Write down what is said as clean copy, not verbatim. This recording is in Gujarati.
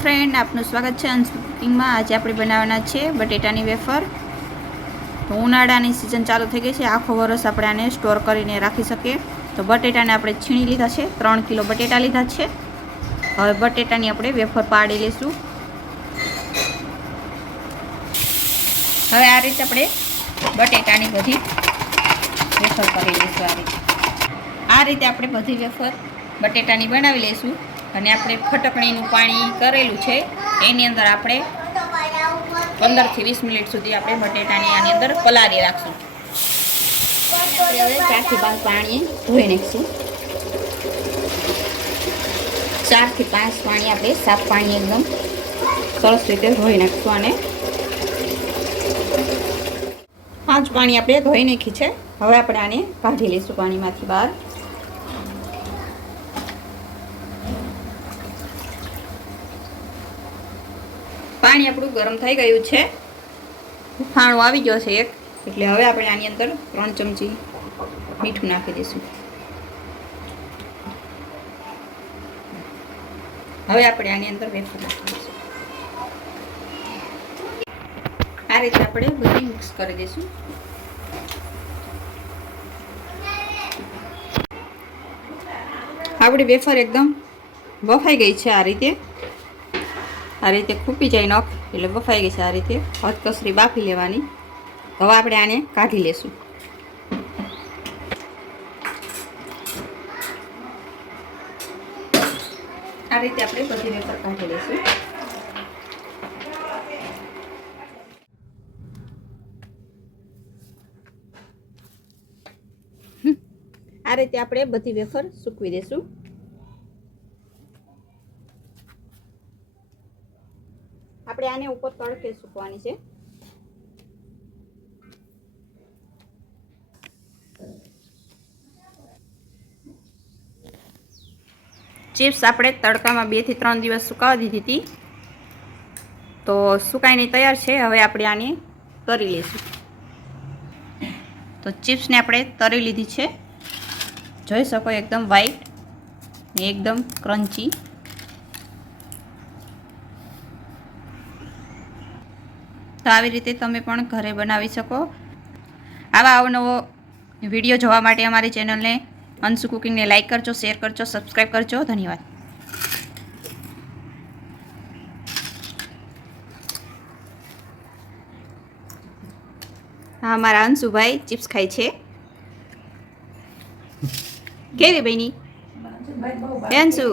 ફ્રેન્ડ, આપનું સ્વાગત છે અંશ કુકિંગમાં। આજે આપણે બનાવવાના છે બટેટાની વેફર। તો ઉનાળાની સિઝન ચાલુ થઈ ગઈ છે, આખો વર્ષ આપણે આને સ્ટોર કરીને રાખી શકીએ। તો બટેટાને આપણે છીણી લીધા છે, 3 કિલો બટેટા લીધા છે। હવે બટેટાની આપણે વેફર પાડી લઈશું। હવે આ રીતે આપણે બટેટાની બધી વેફર કરી લઈશું। આ રીતે આપણે બધી વેફર બટેટાની બનાવી લઈશું। અને આપણે ફટકણીનું પાણી કરેલું છે, એની અંદર આપણે 15 થી 20 મિનિટ સુધી આપણે બટેટાની આની અંદર પલાળી રાખશું। આપણે હવે 4 થી 5 પાણી ધોઈ નાખીશું। 4 થી 5 પાણી આપણે સાફ પાણી એકદમ સરસ રીતે ધોઈ નાખશું। અને 5 પાણી આપણે ધોઈ નાખી છે। હવે આપણે આને કાઢી લઈશું પાણીમાંથી બહાર। પાણી આપણું ગરમ થઈ ગયું છે, ફાણો આવી ગયો છે એક, એટલે હવે આપણે આની અંદર 3 ચમચી મીઠું નાખી દઈશું। હવે આપણે આની અંદર વેફર નાખી દઈશું। આ રીતે આપણે બધી મિક્સ કરી દઈશું। આપણી વેફર એકદમ બફાઈ ગઈ છે। આ રીતે ખૂપી જાય નખ એટલે બફાઈ ગઈ છે। આ રીતે હથકસરી બાફી લેવાની। હવે આપણે આને કાઢી લેશું। આ રીતે આપણે બધી વેફર કાઢી લઈશું। આ રીતે આપણે બધી વેફર સૂકવી દઈશું। આપણે આને ઉપર તડકે સૂકવાની છે। ચિપ્સ આપણે તડકામાં 2 થી 3 દિવસ સુકાવી દીધી હતી, તો સુકાઈને તૈયાર છે। હવે આપણે આને તરી લઈશું। તો ચિપ્સને આપણે તરી લીધી છે, જોઈ શકો એકદમ વ્હાઈટ ને એકદમ ક્રન્ચી। તો આવી રીતે તમે પણ ઘરે બનાવી શકો। આવા અવનવો વિડીયો જોવા માટે અમારી ચેનલને અંશુ કુકિંગને લાઇક કરજો, શેર કરજો, સબસ્ક્રાઈબ કરજો। ધન્યવાદ। હા, મારા અંશુભાઈ ચિપ્સ ખાય છે। કેવી બની અંશુ?